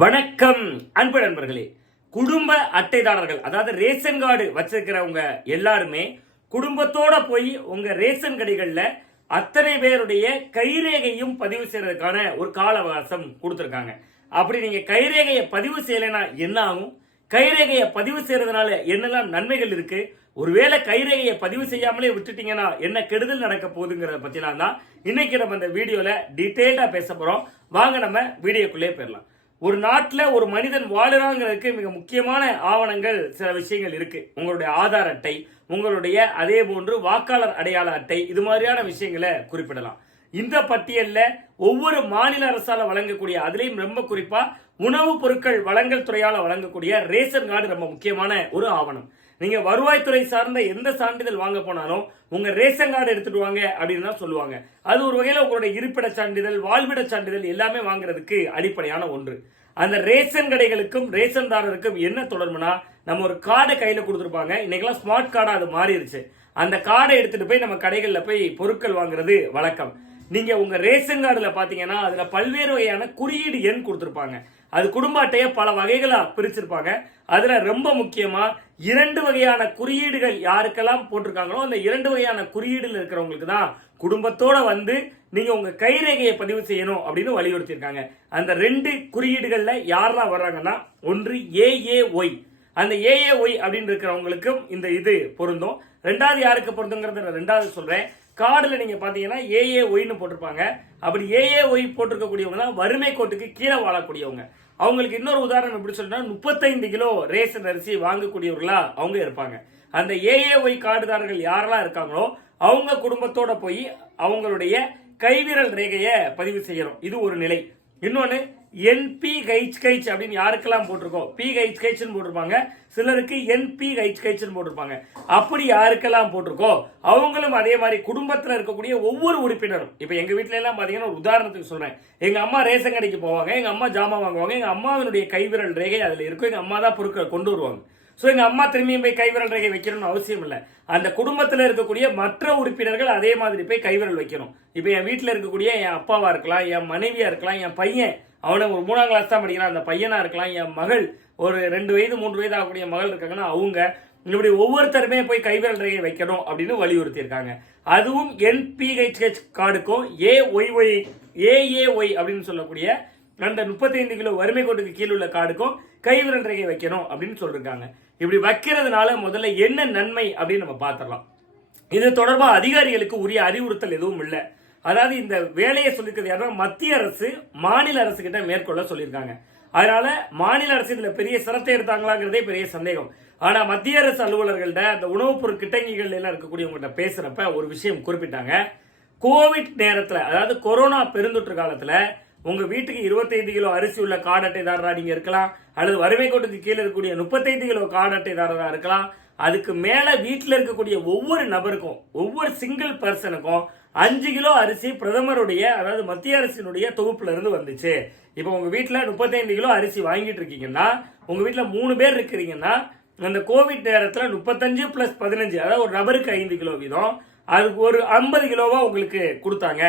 வணக்கம் அன்பு நண்பர்களே. குடும்ப அட்டைதாரர்கள் அதாவது ரேஷன் கார்டு வச்சிருக்கிறவங்க எல்லாருமே குடும்பத்தோட போய் உங்க ரேஷன் கடைகளில் அத்தனை பேருடைய கைரேகையும் பதிவு செய்யறதுக்கான ஒரு கால அவகாசம் கொடுத்துருக்காங்க. அப்படி நீங்க கைரேகையை பதிவு செய்யலைன்னா என்ன ஆகும்? கைரேகையை பதிவு செய்யறதுனால என்னெல்லாம் நன்மைகள் இருக்கு? ஒருவேளை கைரேகையை பதிவு செய்யாமலே விட்டுட்டீங்கன்னா என்ன கெடுதல் நடக்க போகுதுங்கிறத பத்திலாம் தான் இன்னைக்கு நம்ம இந்த வீடியோல டீட்டெயில்டா பேச போறோம். வாங்க நம்ம வீடியோக்குள்ளே போயிடலாம். ஒரு நாட்டில் ஒரு மனிதன் வாழுறாங்கிறதுக்கு மிக முக்கியமான ஆவணங்கள் சில விஷயங்கள் இருக்கு. உங்களுடைய ஆதார் அட்டை உங்களுடைய அதே போன்று வாக்காளர் அடையாள அட்டை இது மாதிரியான விஷயங்களை குறிப்பிடலாம். இந்த பட்டியலில் ஒவ்வொரு மாநில அரசால் வழங்கக்கூடிய அதுலேயும் ரொம்ப குறிப்பாக உணவுப் பொருட்கள் வழங்கல் துறையால் வழங்கக்கூடிய ரேஷன் கார்டு ரொம்ப முக்கியமான ஒரு ஆவணம். நீங்கள் வருவாய்த்துறை சார்ந்த எந்த சான்றிதழ் வாங்க போனாலும் உங்கள் ரேஷன் கார்டு எடுத்துகிட்டு வாங்க அப்படின்னு தான் சொல்லுவாங்க. அது ஒரு வகையில் உங்களுடைய இருப்பிட சான்றிதழ் வாழ்விட சான்றிதழ் எல்லாமே வாங்குறதுக்கு அடிப்படையான ஒன்று. அந்த ரேஷன் கடைகளுக்கும் ரேஷன்தாரருக்கும் என்ன தொடர்புனா நம்ம ஒரு கார்டை கையில் கொடுத்துருப்பாங்க. இன்னைக்கெல்லாம் ஸ்மார்ட் கார்டாக அது மாறிடுச்சு. அந்த கார்டை எடுத்துகிட்டு போய் நம்ம கடைகளில் போய் பொருட்கள் வாங்குறது வழக்கம். நீங்கள் உங்கள் ரேஷன் கார்டில் பார்த்தீங்கன்னா அதில் பல்வேறு வகையான குறியீடு எண் கொடுத்துருப்பாங்க. அது குடும்ப அட்டையை பல வகைகளாக பிரிச்சிருப்பாங்க. அதில் ரொம்ப முக்கியமாக இரண்டு வகையான குறியீடுகள் யாருக்கெல்லாம் போட்டிருக்காங்களோ அந்த இரண்டு வகையான குறியீடுல இருக்கிறவங்களுக்கு தான் குடும்பத்தோட வந்து நீங்க உங்க கைரேகையை பதிவு செய்யணும் அப்படின்னு வலியுறுத்தியிருக்காங்க. அந்த ரெண்டு குறியீடுகள்ல யாரெல்லாம் வர்றாங்கன்னா ஒன்று ஏஏஒய். அந்த ஏஏஒய் அப்படின்னு இருக்கிறவங்களுக்கும் இந்த இது பொருந்தும். ரெண்டாவது யாருக்கு பொருந்துங்கிறத நான் ரெண்டாவது சொல்றேன். கார்டில் நீங்கள் பார்த்தீங்கன்னா ஏஏ ஒய்னு போட்டிருப்பாங்க. அப்படி ஏஏ ஒய் போட்டிருக்கக்கூடியவங்க தான் வறுமை கோட்டுக்கு கீழே வாழக்கூடியவங்க. அவங்களுக்கு இன்னொரு உதாரணம் எப்படி சொல்லணும்னா முப்பத்தைந்து கிலோ ரேஷன் அரிசி வாங்கக்கூடியவர்களா அவங்க இருப்பாங்க. அந்த ஏஏ ஒய் கார்டுதாரர்கள் யாரெல்லாம் இருக்காங்களோ அவங்க குடும்பத்தோட போய் அவங்களுடைய கைவிரல் ரேகையை பதிவு செய்யணும். இது ஒரு நிலை. இன்னொன்று என்பி கைச் கைச் அப்படின்னு யாருக்கெல்லாம் போட்டிருக்கோம் பி கைச் கைச்னு போட்டிருப்பாங்க. சிலருக்கு என்பி கைச் கைச்னு போட்டிருப்பாங்க. அப்படி யாருக்கெல்லாம் போட்டிருக்கோ அவங்களும் அதே மாதிரி குடும்பத்தில் இருக்கக்கூடிய ஒவ்வொரு உறுப்பினரும். இப்போ எங்கள் வீட்டில எல்லாம் பார்த்தீங்கன்னா ஒரு உதாரணத்துக்கு சொல்கிறேன் எங்கள் அம்மா ரேஷன் கடைக்கு போவாங்க எங்கள் அம்மா ஜாமான் வாங்குவாங்க எங்கள் அம்மாவினுடைய கைவிரல் ரேகை அதில் இருக்கும். எங்கள் அம்மா தான் பொருட்களை கொண்டு வருவாங்க. ஸோ எங்கள் அம்மா திரும்பியும் போய் கைவிரல் ரேகை வைக்கணும்னு அவசியம் இல்லை. அந்த குடும்பத்தில் இருக்கக்கூடிய மற்ற உறுப்பினர்கள் அதே மாதிரி போய் கைவிரல் வைக்கணும். இப்போ என் வீட்டில் இருக்கக்கூடிய என் அப்பாவாக இருக்கலாம் என் மனைவியாக இருக்கலாம் என் பையன் அவனை ஒரு மூணாம் கிளாஸ் தான் படிக்கிறான் அந்த பையனாக இருக்கலாம் என் மகள் ஒரு ரெண்டு வயது மூன்று வயது ஆகக்கூடிய மகள் இருக்காங்கன்னா அவங்க இப்படி ஒவ்வொருத்தருமே போய் கைவிரல் ரேகை வைக்கணும் அப்படின்னு வலியுறுத்தியிருக்காங்க. அதுவும் என்பிஹெச்ஹெச் கார்டுக்கும் ஏஒய்ஒய் ஏஏஒய் அப்படின்னு சொல்லக்கூடிய அந்த முப்பத்தைந்து கிலோ வறுமை கோட்டுக்கு கீழ் உள்ள கார்டுக்கும் கைவிரல் ரேகை வைக்கணும் அப்படின்னு சொல்லியிருக்காங்க இப்படி வைக்கிறதுனால முதல்ல என்ன நன்மை அப்படின்னு நம்ம பார்த்துடலாம். இது தொடர்பாக அதிகாரிகளுக்கு உரிய அறிவுறுத்தல் எதுவும் இல்லை. அதாவது இந்த வேலையை சொல்லியிருக்கிறது யாருன்னா மத்திய அரசு மாநில அரசு கிட்ட மேற்கொள்ள சொல்லியிருக்காங்க. அதனால மாநில அரசு இதுல பெரிய சிரத்தை எடுத்தாங்களாங்கிறதே பெரிய சந்தேகம். ஆனா மத்திய அரசு அலுவலர்கள்ட்ட அந்த உணவுப் பொருள் கிட்டங்கிகள் எல்லாம் இருக்கக்கூடியவங்கள்ட்ட பேசுறப்ப ஒரு விஷயம் குறிப்பிட்டாங்க. கோவிட் நேரத்தில் அதாவது கொரோனா பெருந்தொற்று காலத்தில் உங்க வீட்டுக்கு 25 கிலோ அரிசி உள்ள கார்டு அட்டைதாரரா நீங்க இருக்கலாம். அல்லது வறுமை கோட்டுக்கு கீழே இருக்கக்கூடிய 35 கிலோ கார்டு அட்டைதாரரா இருக்கலாம். அதுக்கு மேல வீட்டில் இருக்கக்கூடிய ஒவ்வொரு நபருக்கும் ஒவ்வொரு சிங்கிள் பர்சனுக்கும் அஞ்சு கிலோ அரிசி பிரதமருடைய அதாவது மத்திய அரசினுடைய தொகுப்புல இருந்து வந்துச்சு. இப்போ உங்க வீட்டில் முப்பத்தைந்து கிலோ அரிசி வாங்கிட்டு இருக்கீங்கன்னா உங்க வீட்டில் மூணு பேர் இருக்கிறீங்கன்னா அந்த கோவிட் நேரத்தில் முப்பத்தஞ்சு பிளஸ் பதினஞ்சு அதாவது ஒரு நபருக்கு ஐந்து கிலோ வீதம். அதுக்கு ஒரு ஐம்பது கிலோவா உங்களுக்கு கொடுத்தாங்க.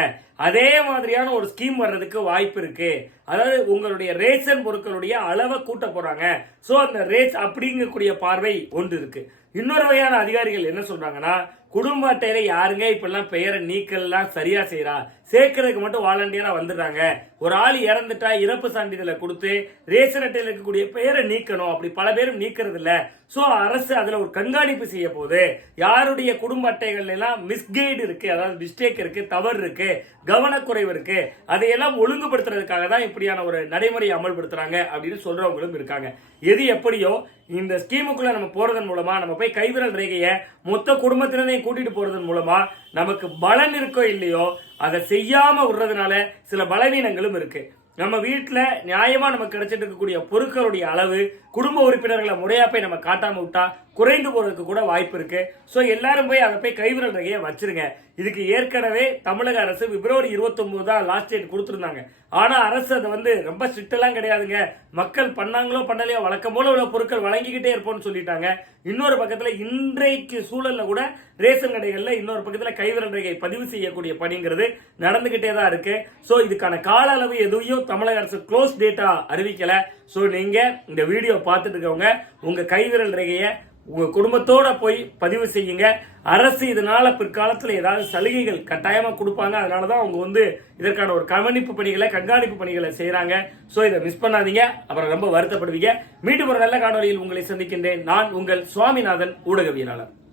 அதே மாதிரியான ஒரு ஸ்கீம் வர்றதுக்கு வாய்ப்பு இருக்கு. அதாவது உங்களுடைய ரேஷன் பொருட்களுடைய அளவை கூட்ட போறாங்க. ஸோ அந்த ரேஸ் அப்படிங்கக்கூடிய பார்வை ஒன்று இருக்கு. இன்னொரு வகையான அதிகாரிகள் என்ன சொல்றாங்கன்னா குடும்ப அட்டையில யாருங்க? இப்பெல்லாம் பெயரை நீக்கல்லாம் சரியா செய்யறா சேர்க்கறதுக்கு மட்டும் வாலண்டியரா வந்துடுறாங்க. ஒரு ஆள் இறந்துட்டா இறப்பு சான்றிதழை கொடுத்து ரேஷன் அட்டையில் இருக்கக்கூடிய பெயரை நீக்கணும். அப்படி பல பேரும் நீக்கிறது இல்ல சோ அரசு அதுல ஒரு கண்காணிப்பு செய்ய போகுது. யாருடைய குடும்ப அட்டைகள் எல்லாம் மிஸ்கைடு இருக்கு? அதாவது மிஸ்டேக் இருக்கு தவறு இருக்கு கவனக்குறைவு இருக்கு. அதையெல்லாம் ஒழுங்குபடுத்துறதுக்காக தான் இப்படியான ஒரு நடைமுறையை அமல்படுத்துறாங்க அப்படின்னு சொல்றவங்களும் இருக்காங்க. எது எப்படியோ இந்த ஸ்கீமுக்குள்ள நம்ம போறதன் மூலமா நம்ம போய் கைவிரல் ரேகையை மொத்த குடும்பத்தினரையும் கூட்டிட்டு போறதன் மூலமா நமக்கு பலன் இருக்கோ இல்லையோ அதை செய்யாம விடுறதுனால சில பலவீனங்களும் இருக்கு. நம்ம வீட்டில் நியாயமா நமக்கு கிடைச்சிட்டு இருக்கக்கூடிய பொருட்களுடைய அளவு குடும்ப உறுப்பினர்களை முறையாக போய் நம்ம காட்டாம விட்டா குறைந்து போகிறதுக்கு கூட வாய்ப்பு இருக்கு. ஸோ எல்லாரும் போய் அதை போய் கைவிரல் ரகையை வச்சிருங்க. இதுக்கு ஏற்கனவே தமிழக அரசு பிப்ரவரி 29 தான் லாஸ்ட் டேட் கொடுத்துருந்தாங்க. ஆனால் அரசு அதை வந்து ரொம்ப ஸ்ட்ரிக்டெல்லாம் கிடையாதுங்க. மக்கள் பண்ணாங்களோ பண்ணலையோ வழக்கம் போல உள்ள பொருட்கள் வழங்கிக்கிட்டே இருப்போம்னு சொல்லிட்டாங்க. இன்னொரு பக்கத்தில் இன்றைக்கு சூழலில் கூட ரேஷன் கடைகளில் இன்னொரு பக்கத்தில் கைவிரல் ரேகை பதிவு செய்யக்கூடிய பணிங்கிறது நடந்துக்கிட்டே தான் இருக்கு. ஸோ இதுக்கான கால அளவு எதையும் தமிழக அரசு க்ளோஸ் டேட்டா அறிவிக்கலை. ஸோ நீங்கள் இந்த வீடியோ பார்த்துட்டு இருக்கவங்க உங்கள் கைவிரல் ரேகையை உங்கள் குடும்பத்தோட போய் பதிவு செய்யுங்க. அரசு இதனால் பிற்காலத்தில் ஏதாவது சலுகைகள் கட்டாயமாக கொடுப்பாங்க. அதனாலதான் அவங்க வந்து இதற்கான ஒரு கவனிப்பு பணிகளை கண்காணிப்பு பணிகளை செய்கிறாங்க ஸோ இதை மிஸ் பண்ணாதீங்க. அப்புறம் ரொம்ப வருத்தப்படுவீங்க. மீண்டும் ஒரு நல்ல காணொலியில் உங்களை சந்திக்கின்றேன். நான் உங்கள் சுவாமிநாதன் ஊடகவியலாளர்.